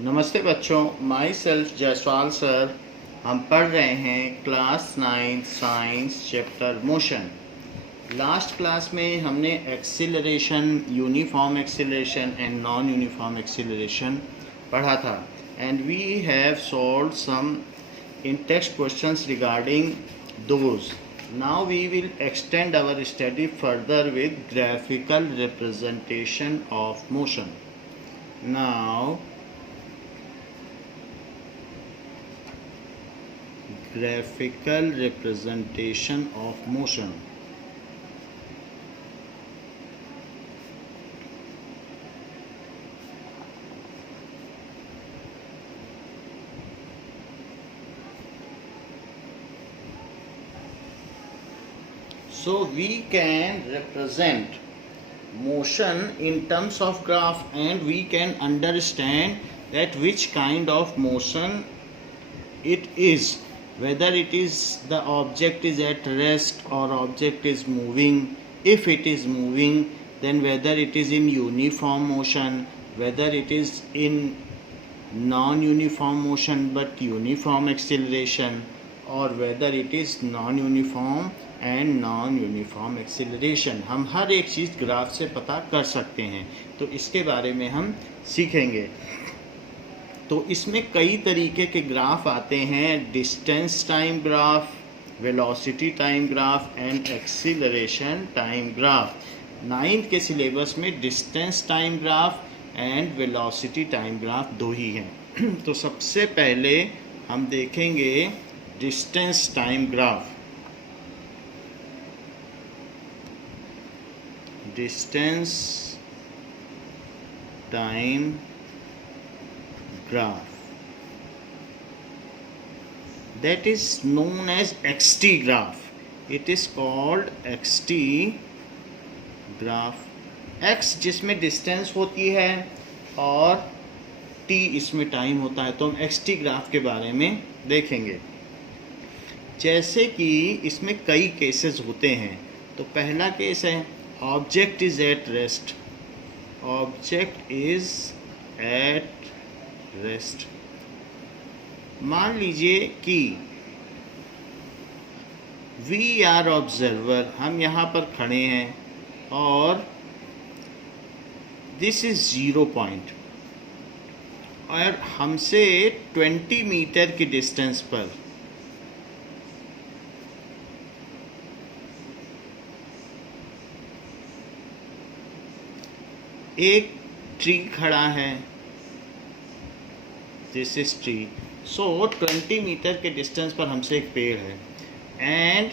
नमस्ते बच्चों, my self Jaiswal sir. हम पढ़ रहे हैं class 9 science chapter motion. Last class में हमने acceleration, uniform acceleration and non uniform acceleration पढ़ा था and we have solved some in text questions regarding those. Now we will extend our study further with graphical representation of motion. Now graphical representation of motion. So we can represent motion in terms of graph and we can understand that which kind of motion it is, whether it is the object is at rest or object is moving. If it is moving, then whether it is in uniform motion, whether it is in non-uniform motion but uniform acceleration, or whether it is non-uniform and non uniform acceleration. हम हर एक चीज़ graph से पता कर सकते हैं, तो इसके बारे में हम सीखेंगे. तो इसमें कई तरीके के ग्राफ आते हैं: distance time graph, velocity time graph and acceleration time graph. 9th के सिलेबस में distance time graph and velocity time graph दो ही हैं. तो सबसे पहले हम देखेंगे distance time graph. Distance time graph, that is known as xt graph. It is called xt graph. x जिसमें डिस्टेंस होती है और t इसमें टाइम होता है. तो हम xt ग्राफ के बारे में देखेंगे. जैसे कि इसमें कई केसेस होते हैं. तो पहला केस है object is at rest. Object is at rest. मान लीजिए कि वी आर ऑब्जर्वर, हम यहाँ पर खड़े हैं और दिस इज 0 पॉइंट और हमसे 20 मीटर की डिस्टेंस पर एक ट्री खड़ा है. This is tree. So 20 metre के डिस्टेंस पर हमसे एक पेड़ है एंड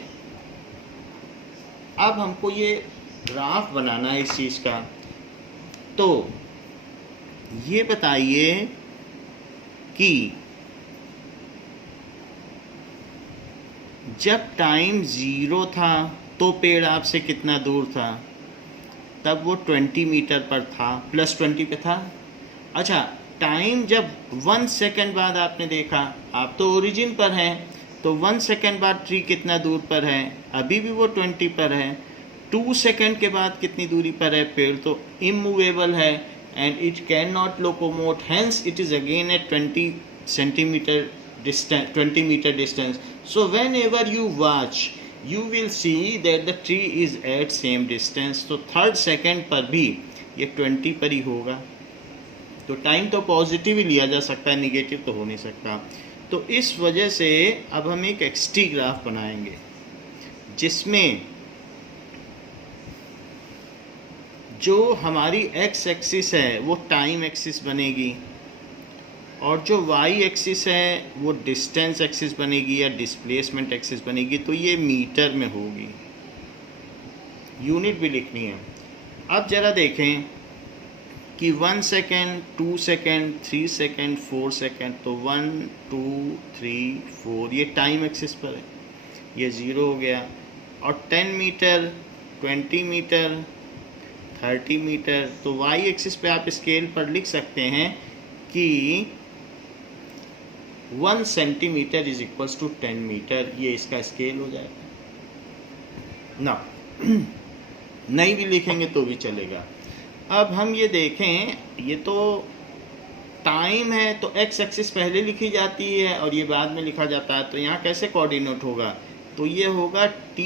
अब हमको ये ग्राफ बनाना है इस चीज़ का. तो ये बताइए कि जब टाइम 0 था तो पेड़ आपसे कितना दूर था? तब वो 20 मीटर पर था, प्लस 20 पे था. अच्छा, टाइम जब 1 सेकेंड बाद आपने देखा, आप तो ओरिजिन पर हैं, तो 1 सेकेंड बाद ट्री कितना दूर पर है? अभी भी वो 20 पर है. 2 सेकेंड के बाद कितनी दूरी पर है? पेड़ तो इमूवेबल है and it can not locomote, hence it is again at 20 centimetre distance, 20 metre distance. So whenever you watch you will see that the tree is at same distance. तो 3rd सेकेंड पर भी ये 20 पर ही होगा. तो time तो positive ही लिया जा सकता है, निगेटिव तो हो नहीं सकता. तो इस वजह से अब हम एक एक्सटी ग्राफ बनाएंगे जिसमें जो हमारी एक्स एक्सिस है वो टाइम एक्सिस बनेगी और जो y एक्सिस है वो डिस्टेंस एक्सिस बनेगी या डिस्प्लेसमेंट एक्सिस बनेगी. तो ये मीटर में होगी, यूनिट भी लिखनी है. अब ज़रा देखें कि 1 सेकेंड, 2 सेकेंड, 3 सेकेंड, 4 सेकेंड. तो 1 2 3 4 ये टाइम एक्सिस पर है, ये 0 हो गया. और 10 मीटर, 20 मीटर, 30 मीटर. तो y एक्सिस पे आप स्केल पर लिख सकते हैं कि 1 centimetre is equals to 10 metre. ये इसका स्केल हो जाएगा ना. नहीं भी लिखेंगे तो भी चलेगा. अब हम ये देखें, ये तो टाइम है तो एक्स एक्सिस पहले लिखी जाती है और ये बाद में लिखा जाता है, तो यहाँ कैसे कोऑर्डिनेट होगा, तो ये होगा t,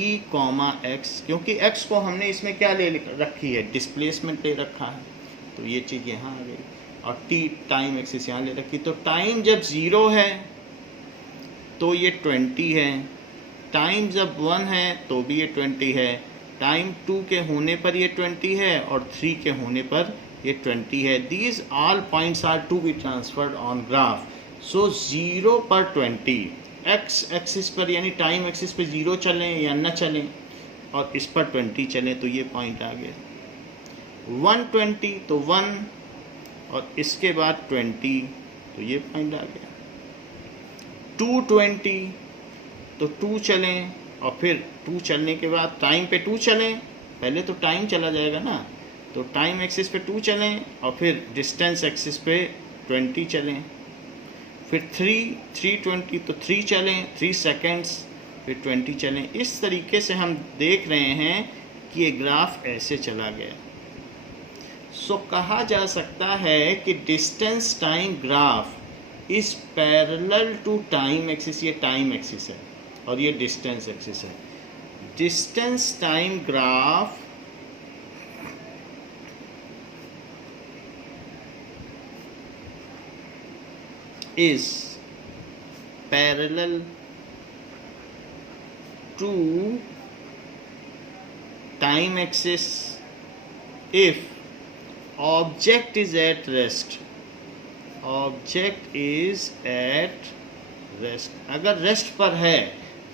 x, क्योंकि x को हमने इसमें क्या ले रखी है, डिस्प्लेसमेंट ले रखा है, तो ये चीज़ यहाँ आ गई, और t टाइम एक्सिस यहाँ ले रखी। तो टाइम जब 0 है तो ये 20 है, टाइम जब 1 है तो भी ये 20 है, टाइम 2 के होने पर ये 20 है और 3 के होने पर ये 20 है। These all points are to be transferred on graph. So 0 पर 20, एक्स एक्सिस पर यानी टाइम एक्सिस पे 0 चलें या न चलें और इस पर 20 चलें तो ये पॉइंट आ गया। 120 तो 1 और इसके बाद 20 तो ये पॉइंट आ गया। 220 तो 2 चलें और फिर 2 चलने के बाद टाइम पे 2 चलें, पहले तो टाइम चला जाएगा ना, तो टाइम एक्सिस पे 2 चलें और फिर डिस्टेंस एक्सिस पे 20 चलें, फिर 320 तो 3 चलें 3 सेकेंड्स, फिर 20 चलें। इस तरीके से हम देख रहे हैं कि ये ग्राफ ऐसे चला गया। सो कहा जा सकता है कि distance time graph is parallel to time axis. ये टाइम एक्सिस है और ये डिस्टेंस एक्सिस है। Distance time graph is parallel to time axis if object is at rest. Object is at rest. अगर रेस्ट पर है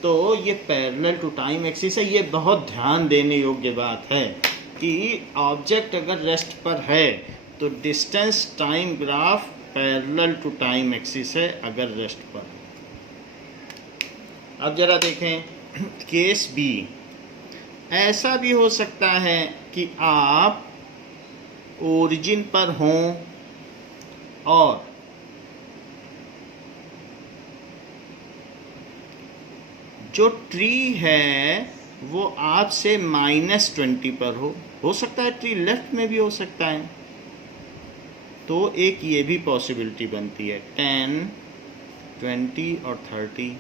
तो ये पैरेलल टू टाइम एक्सिस है। ये बहुत ध्यान देने योग्य बात है कि ऑब्जेक्ट अगर रेस्ट पर है तो distance time graph parallel to time axis है अगर रेस्ट पर। अब जरा देखें केस बी। ऐसा भी हो सकता है कि आप ओरिजिन पर हों और जो ट्री है वो आपसे -20 पर हो सकता है ट्री लेफ्ट में भी हो सकता है, तो एक ये भी पॉसिबिलिटी बनती है 10, 20 और 30।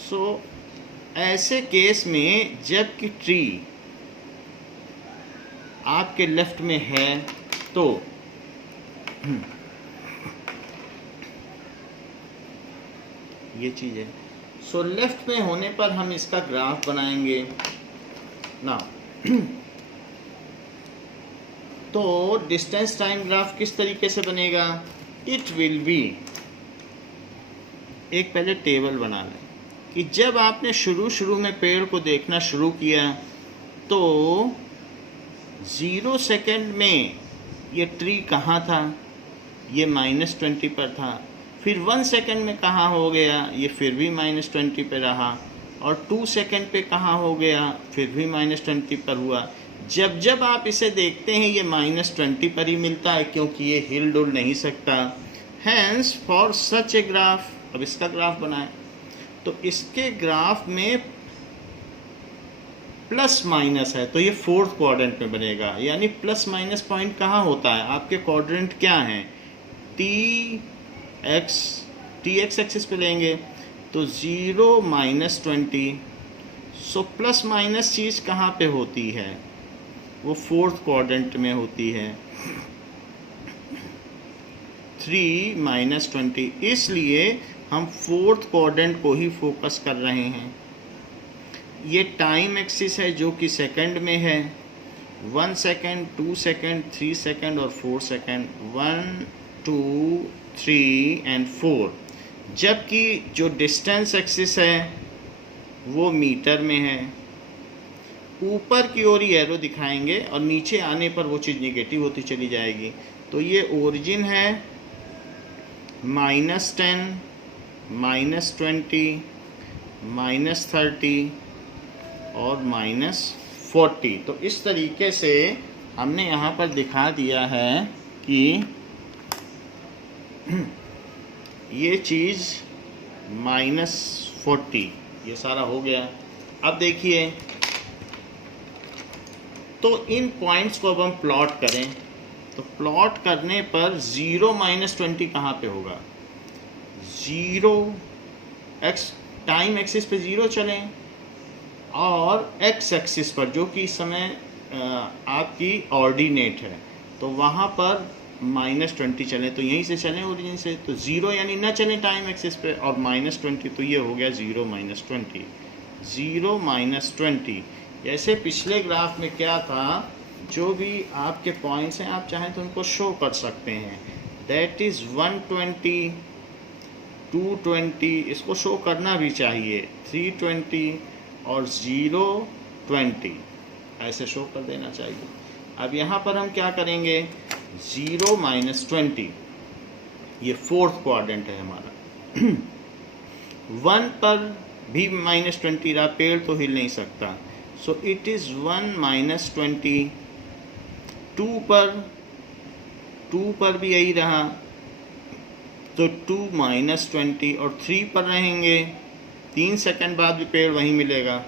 सो ऐसे केस में जबकि ट्री आपके लेफ्ट में है तो ये चीज़ है। सो लेफ्ट में होने पर हम इसका ग्राफ बनाएंगे ना। तो डिस्टेंस टाइम ग्राफ किस तरीके से बनेगा, इट विल बी, एक पहले टेबल बना लें कि जब आपने शुरू में पेड़ को देखना शुरू किया तो 0 सेकेंड में ये ट्री कहाँ था, ये -20 पर था, फिर 1 सेकेंड में कहाँ हो गया, ये फिर भी -20 पर रहा, और 2 सेकेंड पे कहाँ हो गया, फिर भी -20 पर हुआ। जब जब आप इसे देखते हैं ये -20 पर ही मिलता है क्योंकि ये हिल डुल नहीं सकता। Hence for such a graph, अब इसका ग्राफ बनाएं तो इसके ग्राफ में प्लस माइनस है तो ये 4th क्वाड्रेंट में बनेगा। यानी प्लस माइनस पॉइंट कहाँ होता है, आपके क्वाड्रेंट क्या हैं, टी एक्स एक्सिस पे लेंगे तो 0 -20। सो प्लस माइनस चीज़ कहाँ पे होती है, वो 4th क्वाड्रेंट में होती है 3 -20। इसलिए हम 4th क्वाड्रेंट को ही फोकस कर रहे हैं। ये टाइम एक्सिस है जो कि सेकंड में है, 1 सेकेंड, 2 सेकेंड, 3 सेकेंड और 4 सेकेंड, 1 2 3 एंड 4। जबकि जो डिस्टेंस एक्सिस है वो मीटर में है। ऊपर की ओर ही एरो दिखाएंगे और नीचे आने पर वो चीज़ निगेटिव होती चली जाएगी। तो ये ओरिजिन है -10, -20, -30 और -40। तो इस तरीके से हमने यहाँ पर दिखा दिया है कि ये चीज़ -40, ये सारा हो गया। अब देखिए तो इन पॉइंट्स को अब हम प्लॉट करें तो प्लॉट करने पर 0 - 20 कहाँ पे होगा? 0 एक्स टाइम एक्सिस पे 0 चलें और एक्स एक्सिस पर जो कि इस समय आपकी ऑर्डिनेट है तो वहाँ पर -20 चलें। तो यहीं से चलें ओरिजिन से, तो 0 यानी ना चलें टाइम एक्सिस पे, और -20 तो ये हो गया 0 - 20, 0 - 20। जैसे पिछले ग्राफ में क्या था, जो भी आपके पॉइंट्स हैं आप चाहें तो उनको शो कर सकते हैं। दैट इज़ 120, 220, इसको शो करना भी चाहिए, 320 और 020 ऐसे शो कर देना चाहिए। अब यहाँ पर हम क्या करेंगे, 0 - 20 ये फोर्थ क्वाड्रेंट है हमारा। 1 पर भी -20 रहा, पेड़ तो हिल नहीं सकता, सो इट इज़ 1 - 20। 2 पर भी यही रहा, तो 2 - 20, और 3 पर रहेंगे, 3 सेकंड बाद भी पेड़ वहीं मिलेगा,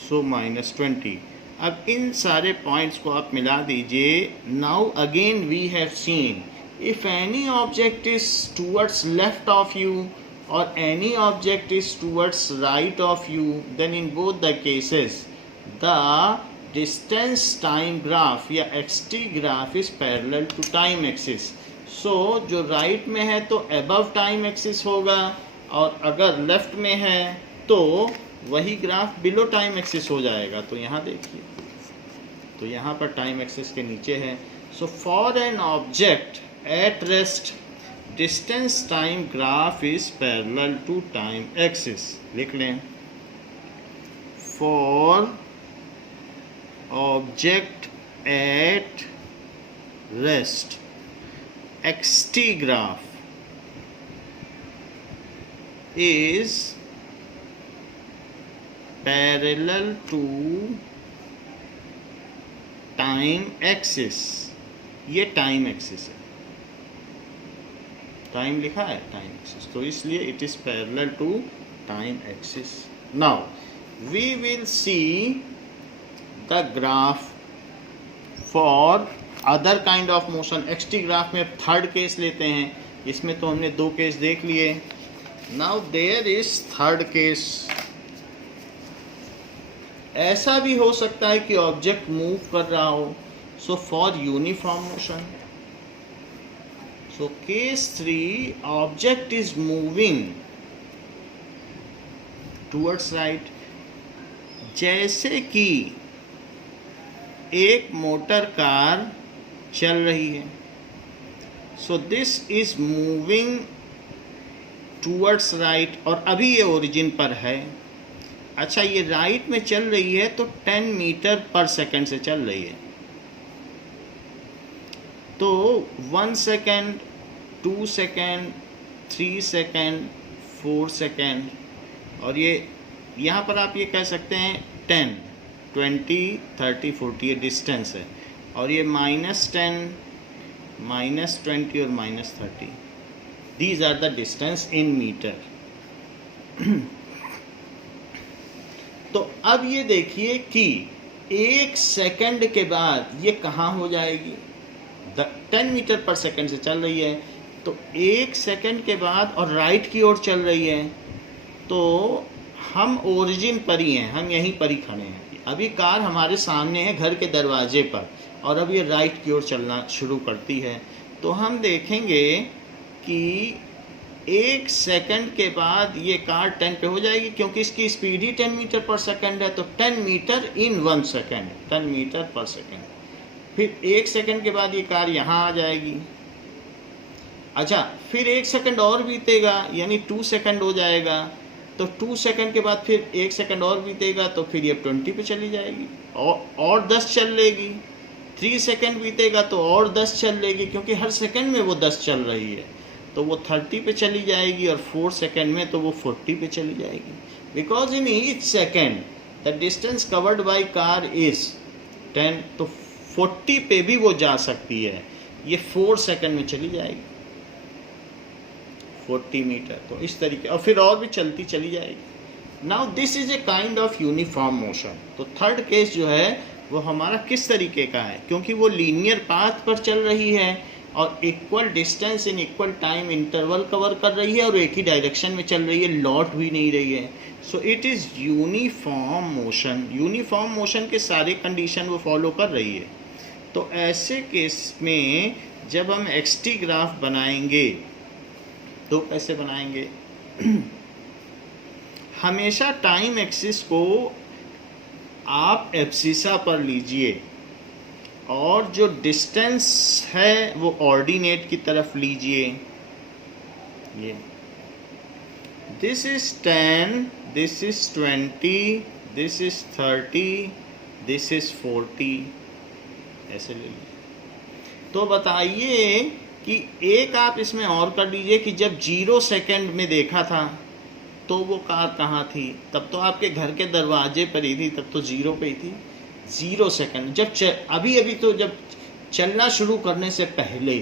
सो -20। अब इन सारे पॉइंट्स को आप मिला दीजिए। Now again we have seen if any object is towards left of you और any object is towards right of you, then in both the cases the distance time graph या xt graph is parallel to time axis. So जो right में है तो above time axis होगा, और अगर left में है तो वही ग्राफ बिलो टाइम एक्सिस हो जाएगा। तो यहाँ देखिए, तो यहाँ पर टाइम एक्सिस के नीचे है। So for an object at rest distance time graph is parallel to time axis. लिख लें, for object at rest xt graph is parallel to time axis। ये टाइम एक्सिस है, टाइम लिखा है टाइम एक्सिस, तो इसलिए it is parallel to time axis. Now we will see the graph for other kind of motion. xt graph में third case लेते हैं, इसमें तो हमने 2 केस देख लिए। Now there is third case. ऐसा भी हो सकता है कि ऑब्जेक्ट मूव कर रहा हो, so for uniform motion, so case 3 object is moving towards right. जैसे कि एक मोटर कार चल रही है, so this is moving towards right, और अभी ये ओरिजिन पर है। अच्छा, ये राइट में चल रही है तो 10 मीटर पर सेकंड से चल रही है, तो 1 सेकंड, 2 सेकंड, 3 सेकंड, 4 सेकंड, और ये यहाँ पर आप ये कह सकते हैं 10, 20, 30, 40 ये डिस्टेंस है, और ये -10, -20 और -30, these are the distance in metre. तो अब ये देखिए कि 1 सेकंड के बाद ये कहाँ हो जाएगी, 10 मीटर पर सेकंड से चल रही है, तो 1 सेकंड के बाद और राइट की ओर चल रही है, तो हम ओरिजिन पर ही हैं, हम यहीं पर ही खड़े हैं। अभी कार हमारे सामने है घर के दरवाजे पर, और अब ये राइट की ओर चलना शुरू करती है, तो हम देखेंगे कि 1 सेकंड के बाद ये कार 10 पे हो जाएगी, क्योंकि इसकी स्पीड ही 10 मीटर पर सेकंड है, तो 10 मीटर इन 1 सेकंड, 10 मीटर पर सेकंड। फिर 1 सेकंड के बाद ये कार यहाँ आ जाएगी। अच्छा, फिर 1 सेकंड और बीतेगा, यानी 2 सेकंड हो जाएगा, तो 2 सेकंड के बाद फिर 1 सेकंड और बीतेगा, तो फिर ये 20 पे चली जाएगी, और 10 चल लेगी। 3 सेकंड बीतेगा तो और 10 चल लेगी, क्योंकि हर सेकंड में वो 10 चल रही है, तो वो 30 पे चली जाएगी, और 4 सेकंड में तो वो 40 पे चली जाएगी। Because in each second the distance covered by car is 10, तो 40 पे भी वो जा सकती है, ये 4 सेकंड में चली जाएगी 40 मीटर, तो इस तरीके, और फिर और भी चलती चली जाएगी। Now this is a kind of uniform motion. तो थर्ड केस जो है वो हमारा किस तरीके का है, क्योंकि वो लीनियर पाथ पर चल रही है और equal distance in equal time interval cover कर रही है और एक ही डायरेक्शन में चल रही है, लौट भी नहीं रही है। So it is uniform motion. Uniform motion के सारे कंडीशन वो फॉलो कर रही है। तो ऐसे केस में जब हम एक्सटी ग्राफ बनाएंगे तो कैसे बनाएंगे? हमेशा टाइम एक्सिस को आप एब्सिसा पर लीजिए और जो डिस्टेंस है वो ऑर्डिनेट की तरफ लीजिए। ये this is 10, this is 20, this is 30, this is 40, ऐसे ले लीजिए। तो बताइए कि एक आप इसमें और कर लीजिए कि जब 0 सेकंड में देखा था तो वो कार कहाँ थी? तब तो आपके घर के दरवाजे पर ही थी, तब तो 0 पे ही थी। 0 सेकंड जब अभी तो जब चलना शुरू करने से पहले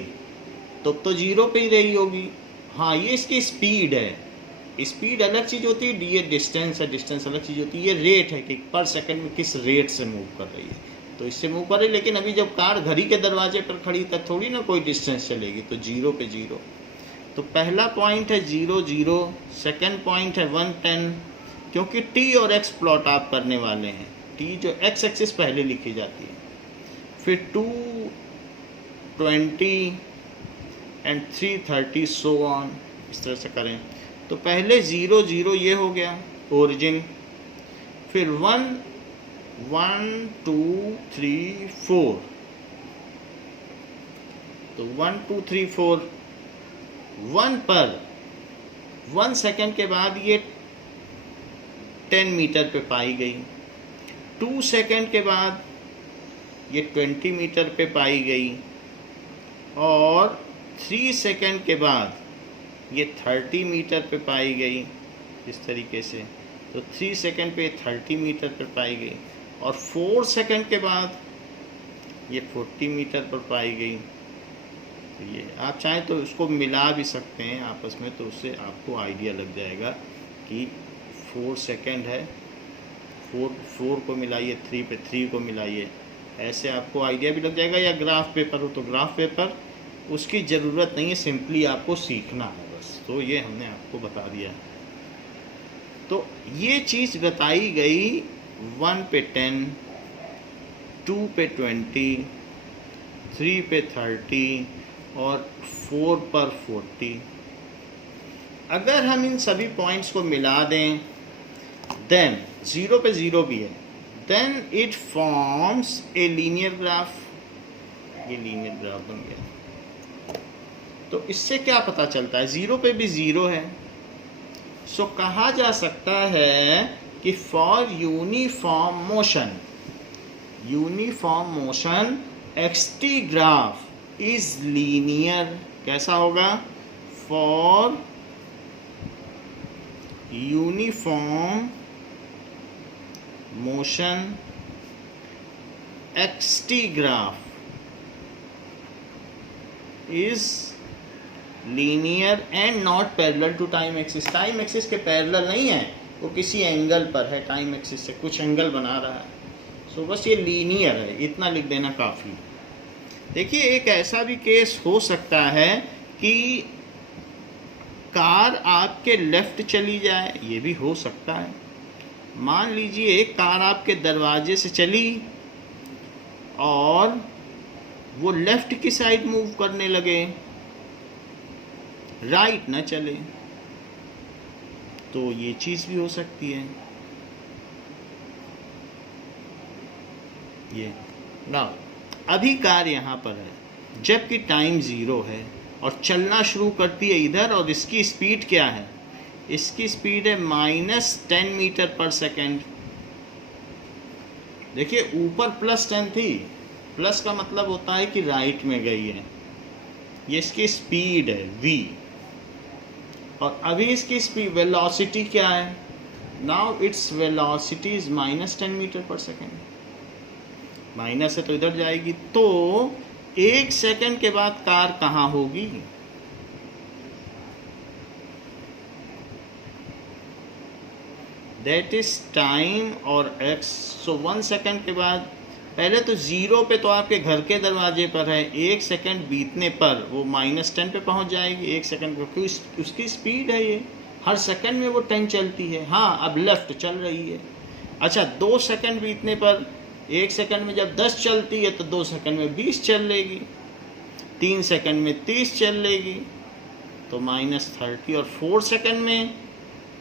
तो 0 पे ही रही होगी। हाँ, ये इसकी स्पीड है। स्पीड अलग चीज़ होती है, ये डिस्टेंस है, डिस्टेंस अलग चीज़ होती है। ये रेट है कि पर सेकंड में किस रेट से मूव कर रही है, तो इससे मूव कर रही है। लेकिन अभी जब कार घड़ी के दरवाजे पर खड़ी तब थोड़ी ना कोई डिस्टेंस चलेगी, तो 0 पे 0। तो पहला पॉइंट है 0 0, सेकेंड पॉइंट है 1 10, क्योंकि टी और एक्स प्लॉट आप करने वाले हैं। टी जो एक्स एक्सिस पहले लिखी जाती है, फिर 2 20 एंड 3 30 सो ऑन, इस तरह से करें। तो पहले 0 0 ये हो गया ओरिजिन, फिर 1 1 2 3 4, तो 1 2 3 4 1 पर 1 सेकंड के बाद ये 10 मीटर पे पाई गई। 2 सेकंड के बाद ये 20 मीटर पे पाई गई और 3 सेकंड के बाद ये 30 मीटर पे पाई गई, इस तरीके से। तो 3 सेकंड पे 30 मीटर पर पाई गई और 4 सेकंड के बाद ये 40 मीटर पर पाई गई। तो ये आप चाहें तो उसको मिला भी सकते हैं आपस में, तो उससे आपको आइडिया लग जाएगा कि 4 सेकंड है, 4 को मिलाइए 3 पे, 3 को मिलाइए, ऐसे आपको आइडिया भी लग जाएगा। या ग्राफ पेपर हो तो ग्राफ पेपर, उसकी ज़रूरत नहीं है, सिंपली आपको सीखना है बस। तो ये हमने आपको बता दिया। तो ये चीज़ बताई गई 1 पे 10, 2 पे 20, 3 पे 30 और 4 पर 40। अगर हम इन सभी पॉइंट्स को मिला दें, देन 0 पे 0 भी है, then it forms a linear graph. ये लीनियर ग्राफ बन गया। तो इससे क्या पता चलता है? 0 पे भी 0 है। सो कहा जा सकता है कि for uniform motion x t graph is linear. कैसा होगा? For uniform motion x t graph is linear and not parallel to time axis. Time axis के पैरेलल नहीं है, वो किसी एंगल पर है, टाइम एक्सिस से कुछ एंगल बना रहा है। सो बस ये लीनियर है, इतना लिख देना काफ़ी। देखिए, एक ऐसा भी केस हो सकता है कि कार आपके लेफ्ट चली जाए, ये भी हो सकता है। मान लीजिए कार आपके दरवाजे से चली और वो लेफ्ट की साइड मूव करने लगे, राइट न चले, तो ये चीज़ भी हो सकती है। ये ना अभी कार यहाँ पर है जबकि टाइम 0 है और चलना शुरू करती है इधर, और इसकी स्पीड क्या है? इसकी स्पीड है -10 मीटर पर सेकेंड। देखिए, ऊपर +10 थी, प्लस का मतलब होता है कि राइट में गई है। ये इसकी स्पीड है v, और अभी इसकी स्पीड वेलोसिटी क्या है? Now it's velocity is -10 metre per second. Minus है तो इधर जाएगी, तो 1 सेकंड के बाद कार कहाँ होगी? दैट इज टाइम और x। सो 1 सेकंड के बाद पहले तो 0 पे तो आपके घर के दरवाजे पर है, 1 सेकंड बीतने पर वो -10 पे पहुंच जाएगी। 1 सेकंड क्योंकि उसकी स्पीड है, ये हर सेकंड में वो 10 चलती है। हाँ, अब लेफ़्ट चल रही है। अच्छा, 2 सेकंड बीतने पर, 1 सेकंड में जब 10 चलती है तो 2 सेकंड में 20 चल लेगी, 3 सेकंड में 30 चल लेगी तो -30, और 4 सेकंड में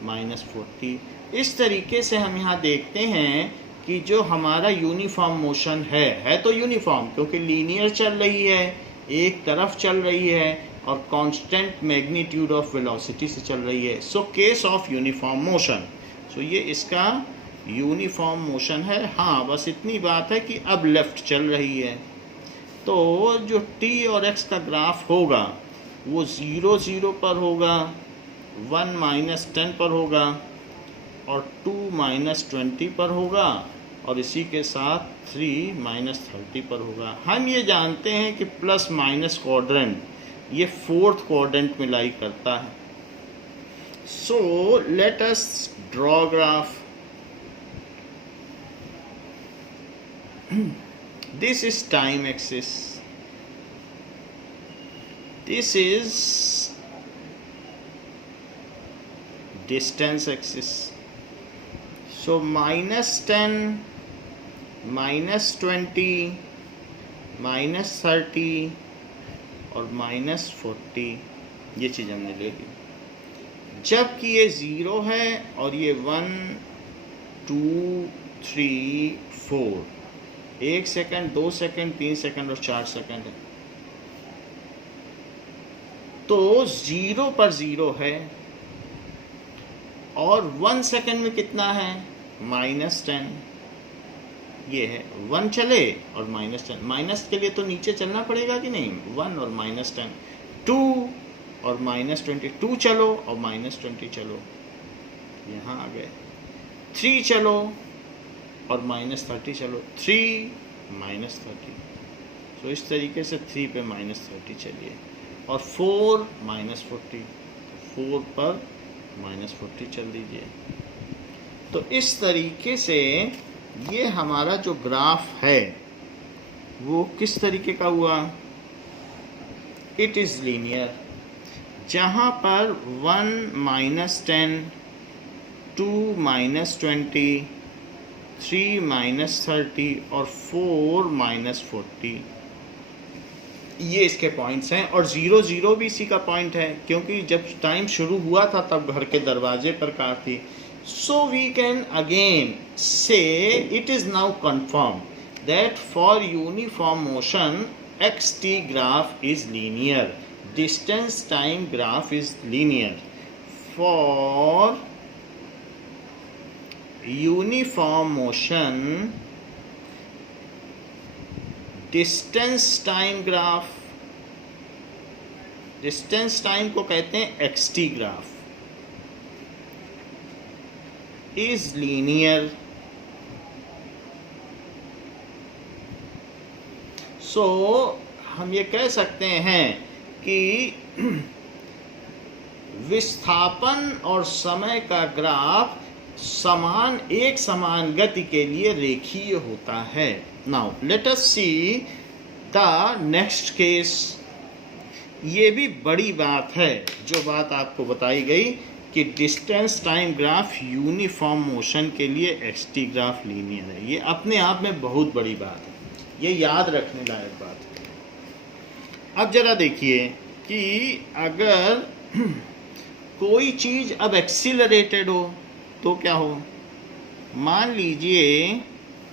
-40। इस तरीके से हम यहाँ देखते हैं कि जो हमारा यूनिफॉर्म मोशन है तो यूनिफॉर्म क्योंकि लीनियर चल रही है, एक तरफ चल रही है और कांस्टेंट मैग्नीट्यूड ऑफ वेलोसिटी से चल रही है। So case of uniform motion, so ये इसका यूनिफॉर्म मोशन है। हाँ, बस इतनी बात है कि अब लेफ़्ट चल रही है। तो जो t और x का ग्राफ होगा वो 0 0 पर होगा, 1 -10 पर होगा और 2 -20 पर होगा और इसी के साथ 3 -30 पर होगा। हम ये जानते हैं कि प्लस माइनस क्वाड्रेंट ये 4th क्वाड्रेंट में लाई करता है। सो let us draw graph. This is time axis. This is distance axis. So -10, -20, -30 और -40 ये चीज़ हमने ले ली। जबकि ये 0 है और ये 1 2 3 4, 1 सेकंड, 2 सेकंड, 3 सेकंड और 4 सेकंड है। तो 0 पर 0 है और 1 सेकंड में कितना है? -10। ये है 1 चले और -10। माइनस के लिए तो नीचे चलना पड़ेगा कि नहीं? 1 और -10, 2 और -20, 2 चलो और -20 चलो, यहाँ आ गए। 3 चलो और -30 चलो, 3 -30। तो इस तरीके से 3 पे -30 चलिए और 4 -40, 4 पर -40 चल दीजिए। तो इस तरीके से ये हमारा जो ग्राफ है वो किस तरीके का हुआ? इट इज़ लीनियर, जहाँ पर 1 -10, 2 -20, 3 -30 और 4 -40 ये इसके पॉइंट्स हैं। और 0 0 भी इसी का पॉइंट है क्योंकि जब टाइम शुरू हुआ था तब घर के दरवाजे पर कार थी। सो वी कैन अगेन से it is now confirm that for uniform motion xt graph is linear, distance time graph is linear. For uniform motion distance time graph, distance time को कहते हैं xt ग्राफ, इज लीनियर। सो हम ये कह सकते हैं कि विस्थापन और समय का ग्राफ एक समान गति के लिए रेखीय होता है। Now let us see the next case. ये भी बड़ी बात है जो बात आपको बताई गई कि distance time graph uniform motion के लिए xt ग्राफ लीनियर है। ये अपने आप में बहुत बड़ी बात है, ये याद रखने लायक बात है। अब जरा देखिए कि अगर कोई चीज़ अब एक्सीलरेटेड हो तो क्या हो? मान लीजिए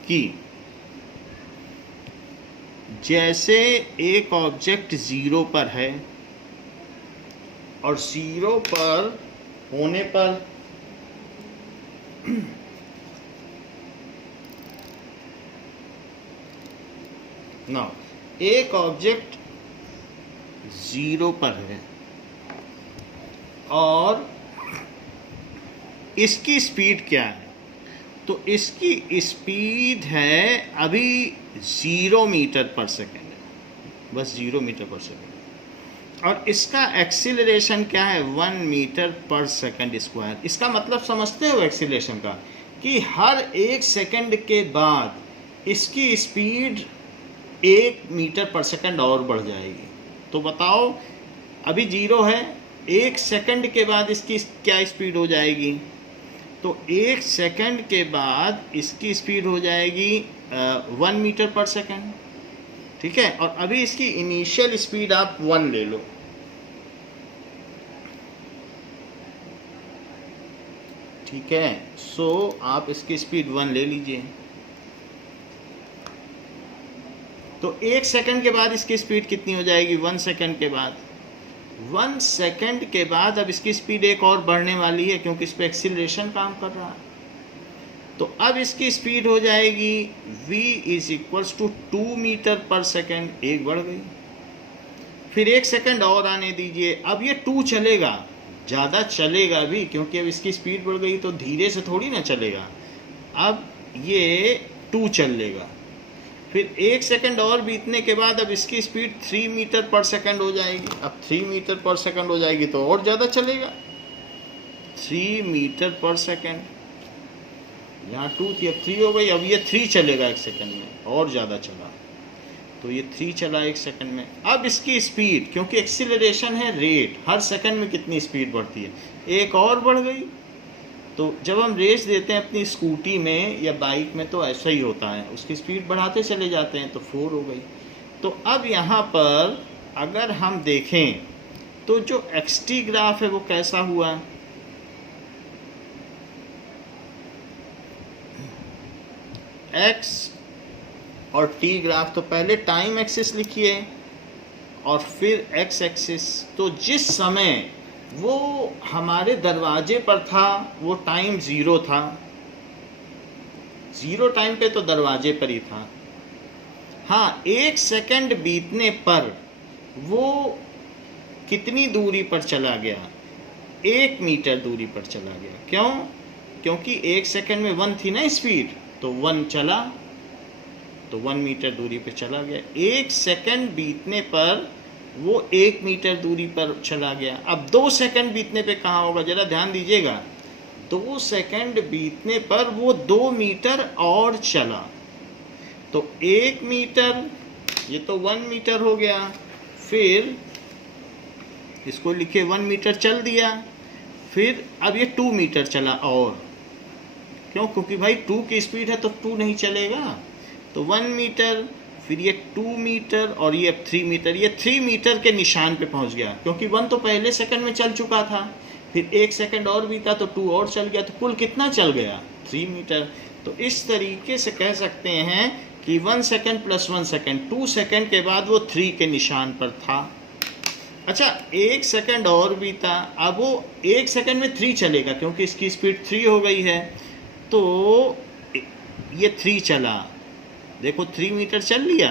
कि जैसे एक ऑब्जेक्ट 0 पर है और 0 पर होने पर ना एक ऑब्जेक्ट 0 पर है और इसकी स्पीड क्या है? तो इसकी स्पीड है अभी 0 मीटर पर सेकेंड है, बस 0 मीटर पर सेकेंड। और इसका एक्सीलरेशन क्या है? 1 मीटर पर सेकेंड स्क्वायर। इसका मतलब समझते हो एक्सीलरेशन का कि हर 1 सेकेंड के बाद इसकी स्पीड 1 मीटर पर सेकंड और बढ़ जाएगी। तो बताओ, अभी 0 है, 1 सेकंड के बाद इसकी क्या स्पीड हो जाएगी? तो 1 सेकंड के बाद इसकी स्पीड हो जाएगी 1 मीटर पर सेकंड। ठीक है, और अभी इसकी इनिशियल स्पीड आप 1 ले लो। ठीक है, सो आप इसकी स्पीड 1 ले लीजिए। तो 1 सेकंड के बाद इसकी स्पीड कितनी हो जाएगी? 1 सेकंड के बाद 1 सेकंड के बाद अब इसकी स्पीड एक और बढ़ने वाली है, क्योंकि इस पर एक्सीलरेशन काम कर रहा है। तो अब इसकी स्पीड हो जाएगी v = 2 मीटर पर सेकंड, एक बढ़ गई। फिर 1 सेकंड और आने दीजिए, अब ये 2 चलेगा, ज़्यादा चलेगा भी, क्योंकि अब इसकी स्पीड बढ़ गई, तो धीरे से थोड़ी ना चलेगा। अब ये 2 चल लेगा। फिर 1 सेकंड और बीतने के बाद अब इसकी स्पीड 3 मीटर पर सेकंड हो जाएगी। अब 3 मीटर पर सेकंड हो जाएगी तो और ज़्यादा चलेगा, 3 मीटर पर सेकंड। यहाँ 2 थी, अब 3 हो गई। अब ये 3 चलेगा 1 सेकंड में, और ज़्यादा चला, तो ये 3 चला 1 सेकंड में। अब इसकी स्पीड, क्योंकि एक्सीलरेशन है रेट, हर सेकंड में कितनी स्पीड बढ़ती है, एक और बढ़ गई। तो जब हम रेस देते हैं अपनी स्कूटी में या बाइक में तो ऐसा ही होता है, उसकी स्पीड बढ़ाते चले जाते हैं, तो 4 हो गई। तो अब यहाँ पर अगर हम देखें तो जो xt ग्राफ है वो कैसा हुआ? x और t ग्राफ, तो पहले टाइम एक्सिस लिखिए और फिर x एक्सिस। तो जिस समय वो हमारे दरवाजे पर था वो टाइम 0 था, 0 टाइम पे तो दरवाजे पर ही था। हाँ, 1 सेकंड बीतने पर वो कितनी दूरी पर चला गया? 1 मीटर दूरी पर चला गया। क्यों? क्योंकि 1 सेकंड में 1 थी ना स्पीड, तो 1 चला, तो 1 मीटर दूरी पर चला गया। 1 सेकंड बीतने पर वो 1 मीटर दूरी पर चला गया। अब 2 सेकंड बीतने पे कहाँ होगा? जरा ध्यान दीजिएगा, 2 सेकंड बीतने पर वो 2 मीटर और चला, तो 1 मीटर, ये तो 1 मीटर हो गया। फिर इसको लिखे 1 मीटर चल दिया, फिर अब ये 2 मीटर चला और, क्यों? क्योंकि भाई 2 की स्पीड है तो 2 नहीं चलेगा, तो 1 मीटर, फिर ये 2 मीटर और ये अब 3 मीटर। ये 3 मीटर के निशान पे पहुंच गया, क्योंकि 1 तो पहले सेकंड में चल चुका था, फिर 1 सेकंड और बीता तो 2 और चल गया, तो कुल कितना चल गया? 3 मीटर। तो इस तरीके से कह सकते हैं कि 1 सेकंड प्लस 1 सेकंड, 2 सेकंड के बाद वो 3 के निशान पर था। अच्छा, 1 सेकंड और बीता, अब वो 1 सेकंड में 3 चलेगा, क्योंकि इसकी स्पीड 3 हो गई है, तो ये 3 चला, देखो 3 मीटर चल लिया।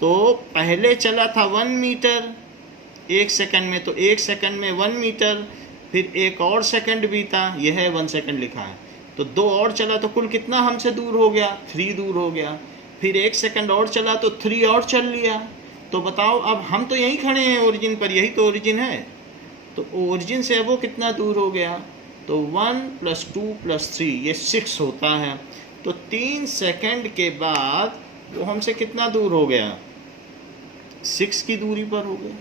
तो पहले चला था 1 मीटर 1 सेकंड में, तो 1 सेकंड में 1 मीटर, फिर एक और सेकंड बीता, यह है 1 सेकंड लिखा है, तो 2 और चला, तो कुल कितना हमसे दूर हो गया? 3 दूर हो गया। फिर 1 सेकंड और चला तो 3 और चल लिया। तो बताओ, अब हम तो यहीं खड़े हैं ओरिजिन पर, यही तो ओरिजिन है, तो ओरिजिन से अब वो कितना दूर हो गया? तो 1 + 2 + 3 ये 6 होता है। तो 3 सेकंड के बाद वो हमसे कितना दूर हो गया? 6 की दूरी पर हो गया।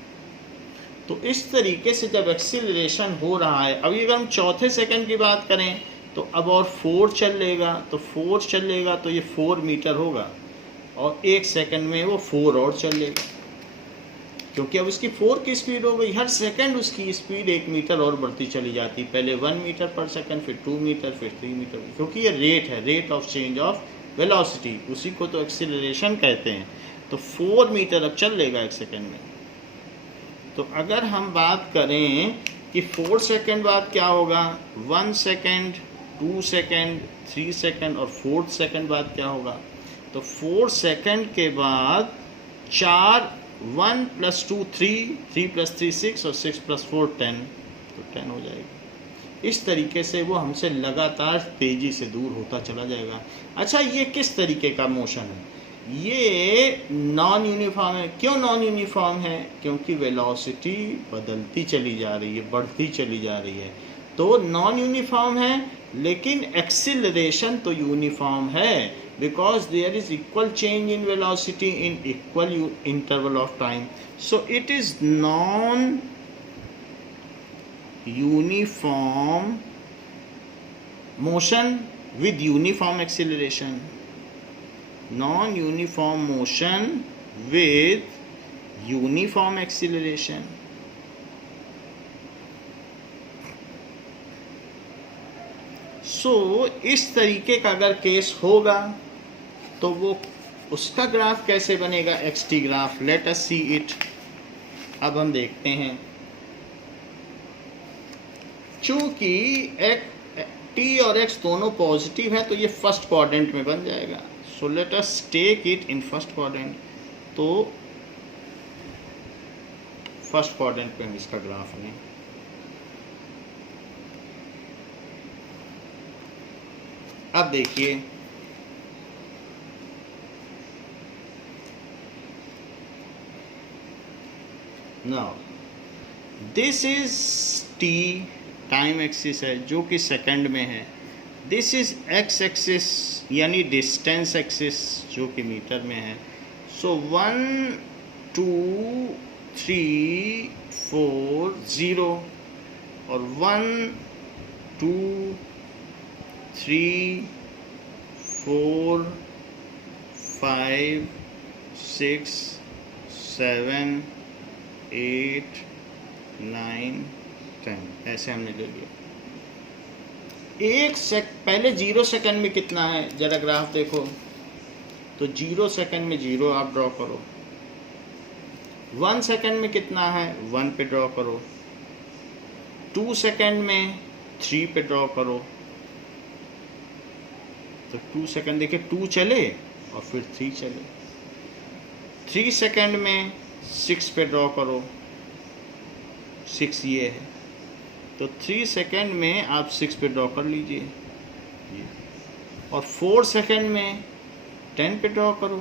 तो इस तरीके से जब एक्सीलरेशन हो रहा है, अभी अगर हम चौथे सेकंड की बात करें तो अब और 4 चलेगा, तो 4 चलेगा तो ये 4 मीटर होगा, और 1 सेकंड में वो 4 और चलेगा, क्योंकि अब उसकी 4 की स्पीड हो गई। हर सेकंड उसकी स्पीड 1 मीटर और बढ़ती चली जाती, पहले 1 मीटर पर सेकंड, फिर 2 मीटर, फिर 3 मीटर, क्योंकि ये रेट है, rate of change of velocity, उसी को तो एक्सीलरेशन कहते हैं। तो 4 मीटर अब चल लेगा 1 सेकंड में। तो अगर हम बात करें कि 4 सेकंड बाद क्या होगा, 1 सेकंड, 2 सेकंड, 3 सेकंड और 4 सेकंड बाद क्या होगा, तो 4 सेकंड के बाद 4, 1 + 2 3, 3 + 3 6 और 6 + 4 10, तो 10 हो जाएगी। इस तरीके से वो हमसे लगातार तेज़ी से दूर होता चला जाएगा। अच्छा, ये किस तरीके का मोशन है? ये नॉन यूनिफॉर्म है। क्यों नॉन यूनिफॉर्म है? क्योंकि वेलोसिटी बदलती चली जा रही है, बढ़ती चली जा रही है, तो नॉन यूनिफॉर्म है, लेकिन एक्सीलरेशन तो यूनिफॉर्म है। because there is equal change in velocity in equal interval of time. So it is non-uniform motion with uniform acceleration. Non-uniform motion with uniform acceleration. सो इस तरीके का अगर केस होगा तो वो उसका ग्राफ कैसे बनेगा, x T graph. Let us see it. अब हम देखते हैं. चूंकि टी और एक्स दोनों पॉजिटिव हैं तो ये फर्स्ट क्वाड्रेंट में बन जाएगा. So let us take it in first quadrant. तो फर्स्ट क्वाड्रेंट पे हम इसका ग्राफ लें. अब देखिए, now this is T time axis है जो कि सेकंड में है. दिस इज एक्स एक्सिस यानी डिस्टेंस एक्सिस जो कि मीटर में है. सो 1 2 3 4 0 और 1 2 3 4 5 6 7 8 9 10 ऐसे हमने ले लिया. पहले 0 सेकंड में कितना है जरा ग्राफ देखो. तो 0 सेकंड में 0 आप ड्रॉ करो. 1 सेकंड में कितना है 1 पे ड्रॉ करो. 2 सेकंड में 3 पे ड्रॉ करो. तो 2 सेकंड देखिए 2 चले और फिर 3 चले. 3 सेकंड में 6 पे ड्रॉ करो. 6 ये है तो 3 सेकंड में आप 6 पे ड्रॉ कर लीजिए. और 4 सेकंड में 10 पे ड्रॉ करो.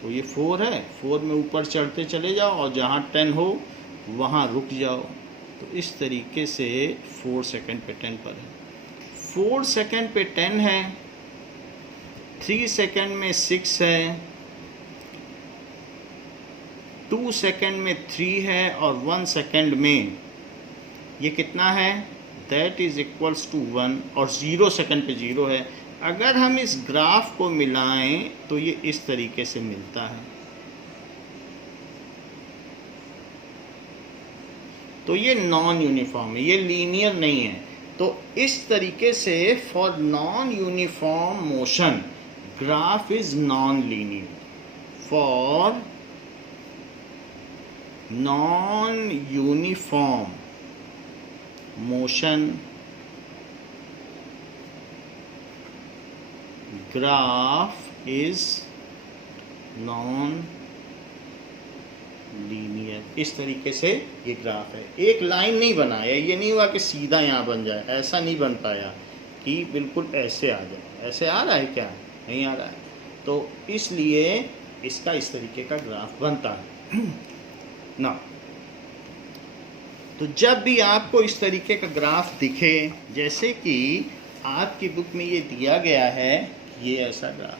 तो ये 4 है, 4 में ऊपर चढ़ते चले जाओ और जहाँ 10 हो वहाँ रुक जाओ. तो इस तरीके से 4 सेकंड पे 10 पर है. 4 सेकंड पे 10 है. 3 सेकंड में 6 है. 2 सेकंड में 3 है और 1 सेकंड में ये कितना है, दैट इज इक्वल्स टू 1 और 0 सेकंड पे 0 है. अगर हम इस ग्राफ को मिलाएं तो ये इस तरीके से मिलता है. तो ये नॉन यूनिफॉर्म है, ये लीनियर नहीं है. तो इस तरीके से for non uniform motion graph is non linear. For non-uniform motion graph is non-linear. इस तरीके से ये ग्राफ है. एक लाइन नहीं बनाया, ये नहीं हुआ कि सीधा यहाँ बन जाए, ऐसा नहीं बन पाया कि बिल्कुल ऐसे आ जाए. ऐसे आ रहा है क्या, नहीं आ रहा है. तो इसलिए इसका इस तरीके का ग्राफ बनता है ना. तो जब भी आपको इस तरीके का ग्राफ दिखे, जैसे कि आपकी बुक में ये दिया गया है, ये ऐसा ग्राफ,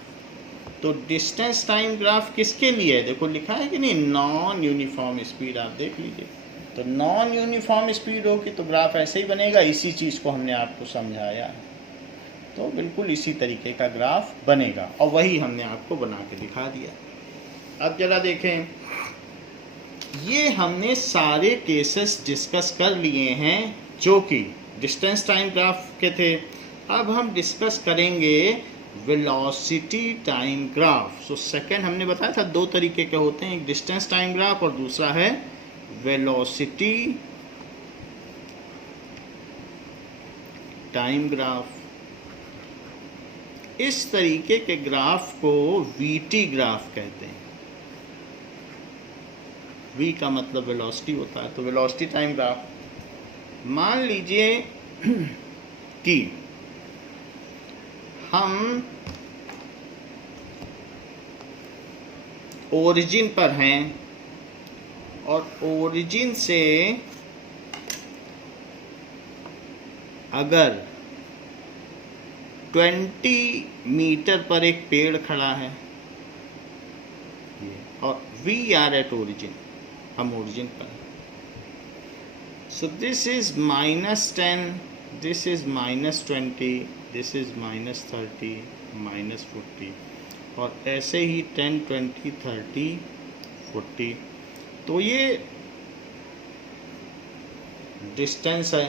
तो डिस्टेंस टाइम ग्राफ किसके लिए है, देखो लिखा है कि नहीं, नॉन यूनिफॉर्म स्पीड. आप देख लीजिए. तो नॉन यूनिफॉर्म स्पीड होगी तो ग्राफ ऐसे ही बनेगा. इसी चीज़ को हमने आपको समझाया है. तो बिल्कुल इसी तरीके का ग्राफ बनेगा और वही हमने आपको बना के दिखा दिया. अब जरा देखें, ये हमने सारे केसेस डिस्कस कर लिए हैं जो कि डिस्टेंस टाइम ग्राफ के थे. अब हम डिस्कस करेंगे velocity time graph. So second हमने बताया था 2 तरीके के होते हैं, एक डिस्टेंस टाइम ग्राफ और दूसरा है वेलोसिटी टाइम ग्राफ. इस तरीके के ग्राफ को वीटी ग्राफ कहते हैं. v का मतलब वेलोसिटी होता है. तो वेलोसिटी टाइम ग्राफ, मान लीजिए कि हम ओरिजिन पर हैं और ओरिजिन से अगर 20 मीटर पर एक पेड़ खड़ा है और वी आर एट ओरिजिन, हम ओरिजिन पर। So this is -10, this is -20, this is -30, -40 और ऐसे ही 10, 20, 30, 40। तो ये डिस्टेंस है।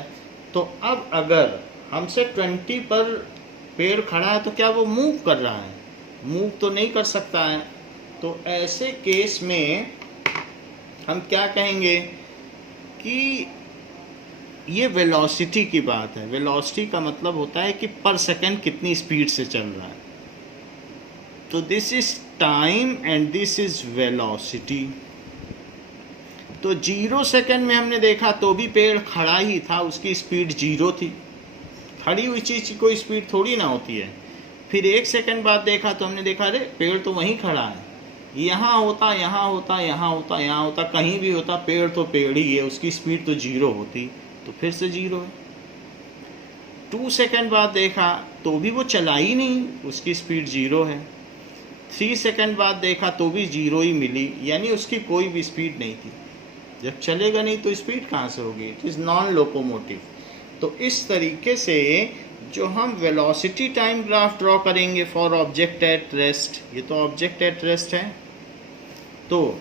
तो अब अगर हमसे 20 पर पेड़ खड़ा है तो क्या वो मूव कर रहा है? मूव तो नहीं कर सकता है। तो ऐसे केस में हम क्या कहेंगे कि ये वेलोसिटी की बात है। वेलोसिटी का मतलब होता है कि पर सेकंड कितनी स्पीड से चल रहा है। तो this is time and this is velocity. तो 0 सेकंड में हमने देखा तो भी पेड़ खड़ा ही था, उसकी स्पीड 0 थी। खड़ी हुई चीज़ की कोई स्पीड थोड़ी ना होती है। फिर 1 सेकंड बाद देखा तो हमने देखा अरे पेड़ तो वहीं खड़ा है, यहाँ होता, यहाँ होता, यहाँ होता, यहाँ होता, कहीं भी होता, पेड़ तो पेड़ ही है, उसकी स्पीड तो 0 होती, तो फिर से 0 है। 2 सेकंड बाद देखा तो भी वो चला ही नहीं, उसकी स्पीड 0 है। 3 सेकंड बाद देखा तो भी 0 ही मिली, यानी उसकी कोई भी स्पीड नहीं थी। जब चलेगा नहीं तो स्पीड कहाँ से होगी? It is non locomotive. तो इस तरीके से जो हम वेलोसिटी टाइम ग्राफ ड्रॉ करेंगे फॉर ऑब्जेक्ट एट रेस्ट, ये तो ऑब्जेक्ट एट रेस्ट है, तो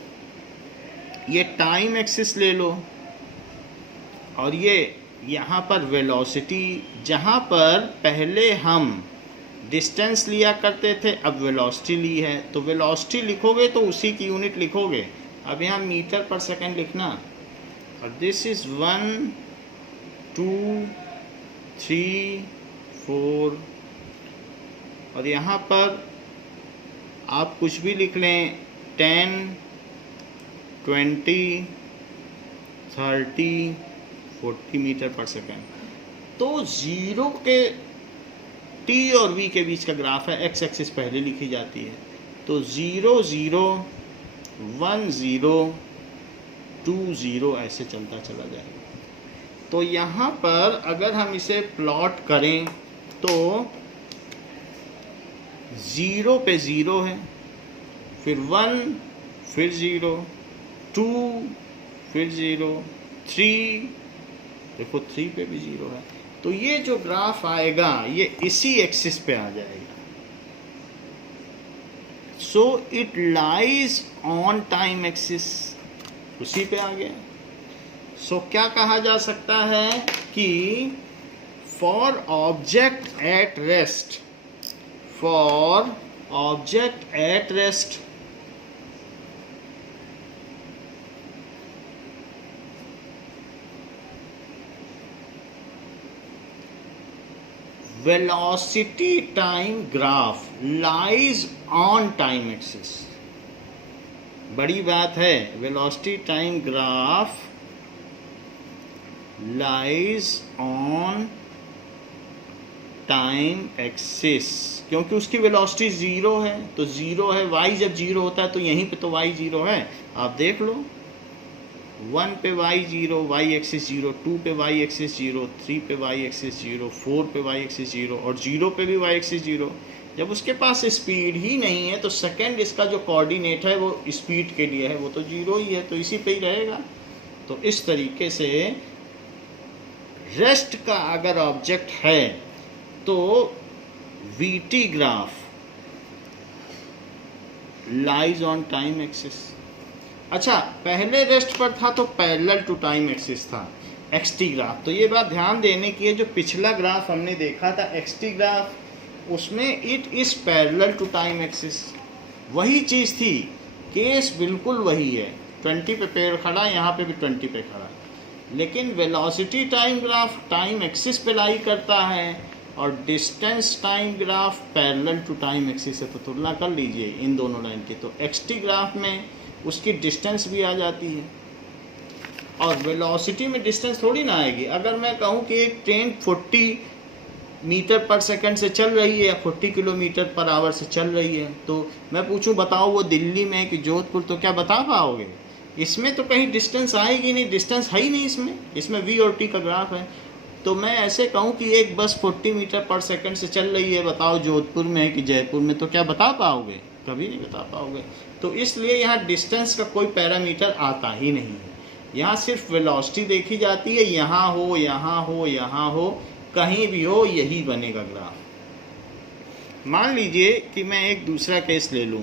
ये टाइम एक्सिस ले लो और ये यहाँ पर वेलोसिटी, जहाँ पर पहले हम डिस्टेंस लिया करते थे अब वेलोसिटी ली है, तो वेलोसिटी लिखोगे तो उसी की यूनिट लिखोगे। अब यहाँ मीटर पर सेकंड लिखना और दिस इज 1, 2, 3, 4 और यहाँ पर आप कुछ भी लिख लें, 10, 20, 30, 40 मीटर पर सेकंड। तो 0 के t और v के बीच का ग्राफ है, x एक्सिस पहले लिखी जाती है। तो 0, 0, 1, 0, 2, 0 ऐसे चलता चला जाएगा। तो यहाँ पर अगर हम इसे प्लॉट करें तो 0 पे 0 है, फिर 1, फिर 0, 2, फिर 0, 3, देखो 3 पे भी 0 है। तो ये जो ग्राफ आएगा ये इसी एक्सिस पे आ जाएगा। So it lies on time axis, उसी पे आ गया। सो क्या कहा जा सकता है कि for object at rest, for object at rest velocity time graph lies on time axis। बड़ी बात है, velocity time graph lies on time axis, क्योंकि उसकी वेलोसिटी 0 है। तो 0 है, y जब 0 होता है तो यहीं पे तो y 0 है। आप देख लो, 1 पे y 0, y एक्सिस 0, 2 पे y एक्सिस 0, 3 पे y एक्सिस 0, 4 पे y एक्सिस 0 और 0 पे भी y एक्सिस 0। जब उसके पास स्पीड ही नहीं है तो सेकंड इसका जो कोऑर्डिनेट है वो स्पीड के लिए है, वो तो 0 ही है, तो इसी पे ही रहेगा। तो इस तरीके से रेस्ट का अगर ऑब्जेक्ट है तो VT graph lies on time axis. अच्छा, पहले रेस्ट पर था तो पैरेलल टू टाइम एक्सिस था एक्सटी ग्राफ। तो ये बात ध्यान देने की है, जो पिछला ग्राफ हमने देखा था एक्सटी ग्राफ, उसमें it is parallel to time axis, वही चीज़ थी, केस बिल्कुल वही है। 20 पे पेड़ खड़ा, यहाँ पे भी 20 पे खड़ा, लेकिन velocity time graph time axis पे लाई करता है और distance time graph parallel to time axis है। तो तुलना कर लीजिए इन दोनों लाइन की, तो एक्सटी ग्राफ में उसकी डिस्टेंस भी आ जाती है और वेलोसिटी में डिस्टेंस थोड़ी ना आएगी। अगर मैं कहूँ कि एक ट्रेन 40 मीटर पर सेकंड से चल रही है या 40 किलोमीटर पर आवर से चल रही है, तो मैं पूछूं बताओ वो दिल्ली में कि जोधपुर, तो क्या बता पाओगे? इसमें तो कहीं डिस्टेंस आएगी नहीं, डिस्टेंस है ही नहीं इसमें। इसमें v और t का ग्राफ है। तो मैं ऐसे कहूँ कि एक बस 40 मीटर पर सेकंड से चल रही है, बताओ जोधपुर में है कि जयपुर में, तो क्या बता पाओगे? कभी नहीं बता पाओगे। तो इसलिए यहाँ डिस्टेंस का कोई पैरामीटर आता ही नहीं है। यहाँ सिर्फ वेलोसिटी देखी जाती है, यहाँ हो यहाँ हो यहाँ हो, कहीं भी हो यही बनेगा ग्राफ। मान लीजिए कि मैं एक दूसरा केस ले लूँ।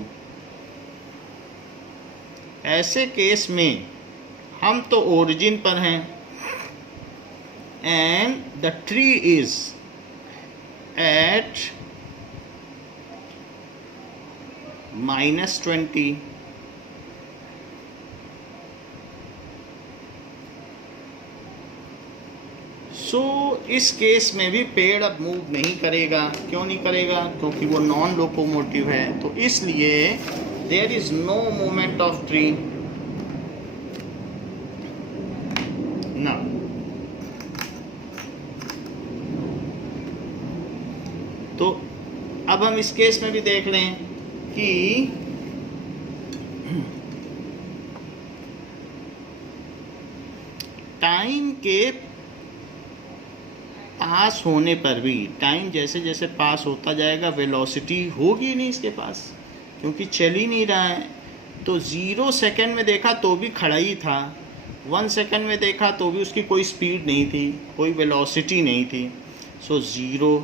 ऐसे केस में हम तो ओरिजिन पर हैं and the tree is at -20, so इस केस में भी पेड़ अब मूव नहीं करेगा। क्यों नहीं करेगा? क्योंकि वो नॉन लोकोमोटिव है। तो इसलिए there is no movement of tree. ना तो अब हम इस केस में भी देख लें कि टाइम के पास होने पर भी, टाइम जैसे जैसे पास होता जाएगा वेलोसिटी होगी नहीं इसके पास, क्योंकि चल ही नहीं रहा है। तो 0 सेकंड में देखा तो भी खड़ा ही था, 1 सेकंड में देखा तो भी उसकी कोई स्पीड नहीं थी, कोई वेलोसिटी नहीं थी। सो 0।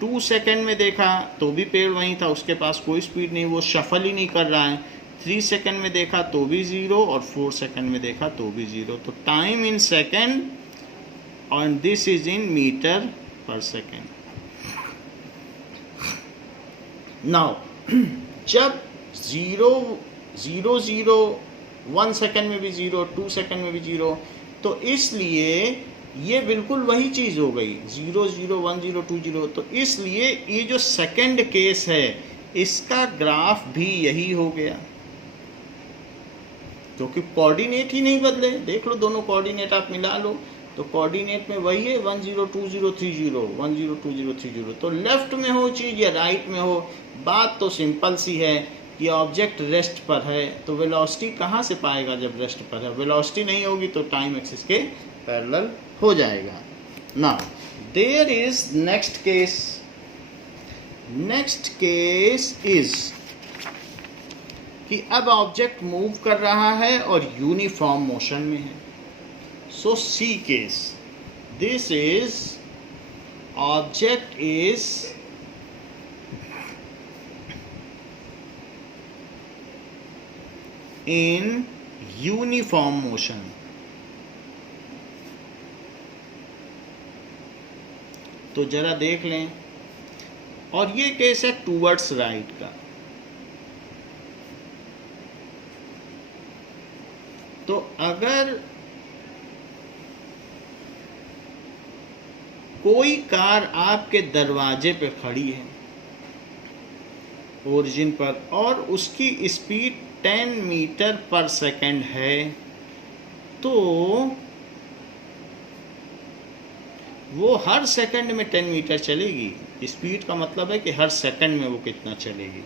2 सेकंड में देखा तो भी पेड़ वहीं था, उसके पास कोई स्पीड नहीं, वो शफल ही नहीं कर रहा है। 3 सेकंड में देखा तो भी 0 और 4 सेकंड में देखा तो भी 0। तो time in second and this is in meter per second. Now जब 0 0 0 1 सेकंड में भी 0, 2 सेकंड में भी 0, तो इसलिए ये बिल्कुल वही चीज़ हो गई, 0 0 1 0 2 0। तो इसलिए ये जो सेकंड केस है इसका ग्राफ भी यही हो गया, क्योंकि कोऑर्डिनेट ही नहीं बदले। देख लो, दोनों कोऑर्डिनेट आप मिला लो तो कोऑर्डिनेट में वही है 1 0 2 0 3 0 1 0 2 0 3 0। तो लेफ्ट में हो चीज़ या राइट में हो, बात तो सिंपल सी है कि ऑब्जेक्ट रेस्ट पर है, तो वेलोसिटी कहाँ से पाएगा जब रेस्ट पर है? वेलोसिटी नहीं होगी तो टाइम एक्सिस के पैरेलल हो जाएगा। Now there is next case. Next case is कि अब ऑब्जेक्ट मूव कर रहा है और यूनिफॉर्म मोशन में है। So C case, this is object is in uniform motion. तो जरा देख लें, और ये केस है टूवर्ड्स राइट का। तो अगर कोई कार आपके दरवाजे पे खड़ी है ओरिजिन पर और उसकी स्पीड 10 मीटर पर सेकंड है, तो वो हर सेकंड में 10 मीटर चलेगी। स्पीड का मतलब है कि हर सेकंड में वो कितना चलेगी।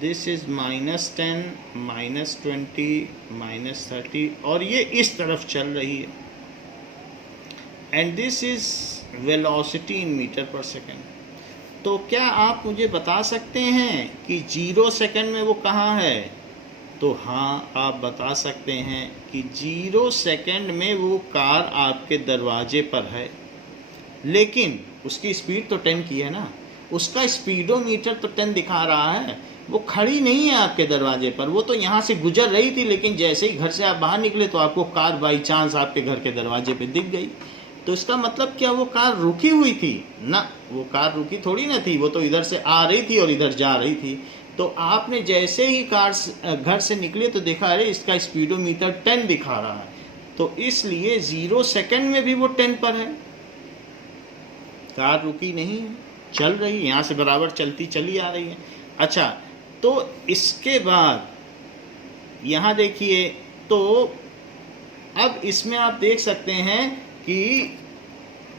दिस इज -10 -20 -30 और ये इस तरफ चल रही है। And this is velocity in metre per second. तो क्या आप मुझे बता सकते हैं कि 0 सेकंड में वो कहाँ है? तो हाँ, आप बता सकते हैं कि 0 सेकंड में वो कार आपके दरवाजे पर है, लेकिन उसकी स्पीड तो 10 की है ना, उसका स्पीडोमीटर तो 10 दिखा रहा है। वो खड़ी नहीं है आपके दरवाजे पर, वो तो यहाँ से गुजर रही थी, लेकिन जैसे ही घर से आप बाहर निकले तो आपको कार बाई चांस आपके घर के दरवाजे पे दिख गई। तो इसका मतलब क्या वो कार रुकी हुई थी? ना, वो कार रुकी थोड़ी ना थी, वो तो इधर से आ रही थी और इधर जा रही थी। तो आपने जैसे ही कार घर से निकले तो देखा, अरे इसका स्पीडोमीटर 10 दिखा रहा है, तो इसलिए 0 सेकंड में भी वो 10 पर है। कार रुकी नहीं है, चल रही, यहाँ से बराबर चलती चली आ रही है। अच्छा, तो इसके बाद यहाँ देखिए, तो अब इसमें आप देख सकते हैं कि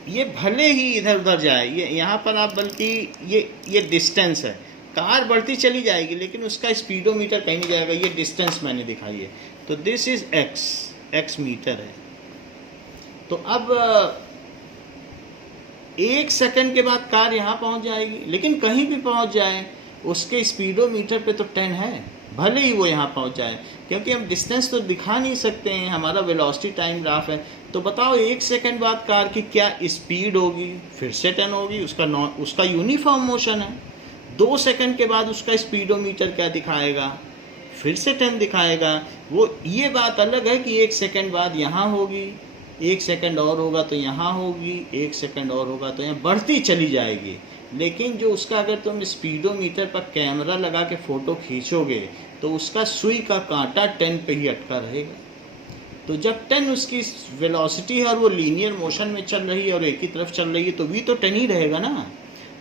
ये भले ही इधर उधर जाए, ये यहाँ पर आप, बल्कि ये डिस्टेंस है, कार बढ़ती चली जाएगी लेकिन उसका स्पीडोमीटर कहीं नहीं जाएगा। ये डिस्टेंस मैंने दिखाई है, तो दिस इज x मीटर है। तो अब 1 सेकंड के बाद कार यहाँ पहुँच जाएगी, लेकिन कहीं भी पहुँच जाए उसके स्पीडोमीटर पे तो 10 है, भले ही वो यहाँ पहुँच जाए, क्योंकि हम डिस्टेंस तो दिखा नहीं सकते हैं, हमारा वेलोसिटी टाइम ग्राफ है। तो बताओ 1 सेकंड बाद कार की क्या स्पीड होगी? फिर से 10 होगी, उसका यूनिफॉर्म मोशन है। 2 सेकंड के बाद उसका स्पीडोमीटर क्या दिखाएगा? फिर से 10 दिखाएगा। वो ये बात अलग है कि 1 सेकंड बाद यहाँ होगी, 1 सेकंड और होगा तो यहाँ होगी, 1 सेकंड और होगा तो यहाँ बढ़ती चली जाएगी। लेकिन जो उसका अगर तुम स्पीडोमीटर पर कैमरा लगा के फ़ोटो खींचोगे तो उसका सुई का कांटा 10 पे ही अटका रहेगा। तो जब 10 उसकी वेलोसिटी है और वो लीनियर मोशन में चल रही है और एक ही तरफ चल रही है, तो भी तो 10 ही रहेगा ना।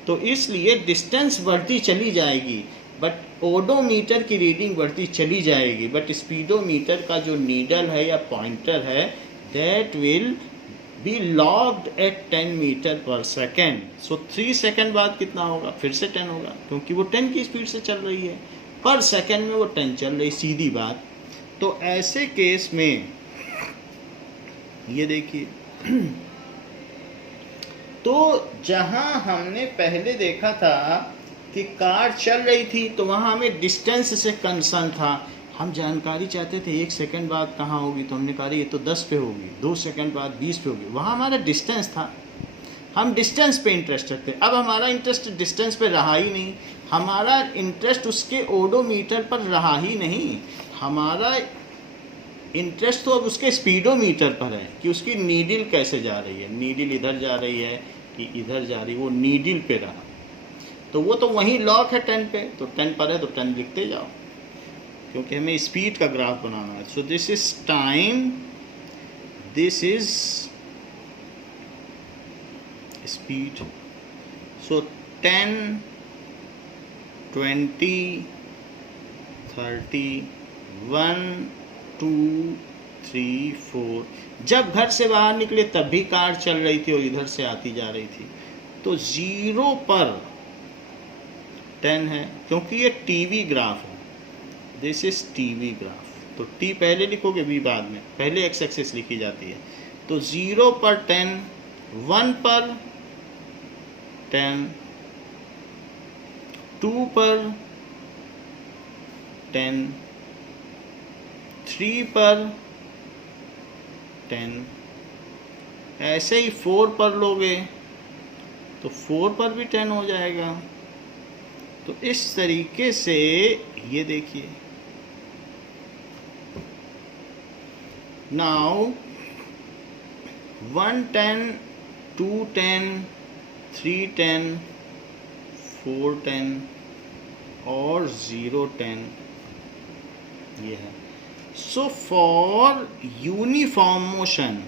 तो इसलिए डिस्टेंस बढ़ती चली जाएगी, बट ओडोमीटर की रीडिंग बढ़ती चली जाएगी, बट स्पीडोमीटर का जो नीडल है या पॉइंटर है that will be logged at 10 metre per second. So 3 second बाद कितना होगा? फिर से 10 होगा, क्योंकि वो 10 की स्पीड से चल रही है, पर सेकेंड में वो 10 चल रही, सीधी बात। तो ऐसे केस में ये देखिए तो जहां हमने पहले देखा था कि कार चल रही थी तो वहां हमें डिस्टेंस से कंसर्न था, हम जानकारी चाहते थे 1 सेकंड बाद कहाँ होगी, तो हमने कहा ये तो 10 पे होगी, 2 सेकंड बाद 20 पे होगी, वहाँ हमारा डिस्टेंस था, हम डिस्टेंस पे इंटरेस्टेड थे। अब हमारा इंटरेस्ट डिस्टेंस पे रहा ही नहीं, हमारा इंटरेस्ट उसके ओडोमीटर पर रहा ही नहीं, हमारा इंटरेस्ट तो अब उसके स्पीडोमीटर पर है कि उसकी नीडल कैसे जा रही है, नीडल इधर जा रही है कि इधर जा रही है, वो नीडल पे रहा। तो वो तो वहीं लॉक है 10 पे, तो 10 पर है तो 10 लिखते जाओ, क्योंकि हमें स्पीड का ग्राफ बनाना है। So this is time, this is speed. सो 10, 20, 30, 1, 2, 3, 4। जब घर से बाहर निकले तब भी कार चल रही थी और इधर से आती जा रही थी। तो 0 पर 10 है, क्योंकि ये टीवी ग्राफ है, दिस इज टीवी ग्राफ। तो टी पहले लिखोगे, बी बाद में, पहले एक्स एक्सिस लिखी जाती है। तो 0 पर 10, 1 पर 10, 2 पर 10, 3 पर 10, ऐसे ही 4 पर लोगे तो 4 पर भी 10 हो जाएगा। तो इस तरीके से ये देखिए, नाउ 110, 210, 310, 410 और 010 ये है। So for uniform motion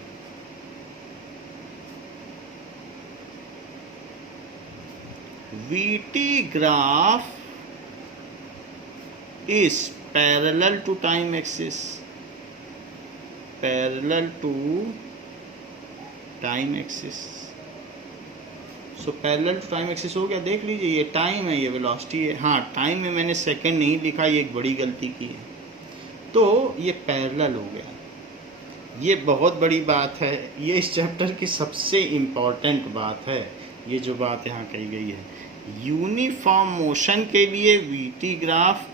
VT graph is parallel to time axis, parallel to time axis। So parallel to time axis हो गया। देख लीजिए, ये टाइम है, ये वेलोसिटी है। हाँ, टाइम में मैंने सेकंड नहीं लिखा, ये एक बड़ी गलती की है। तो ये पैरेलल हो गया, ये बहुत बड़ी बात है, ये इस चैप्टर की सबसे इम्पॉर्टेंट बात है। ये जो बात यहाँ कही गई है, यूनिफॉर्म मोशन के लिए VT ग्राफ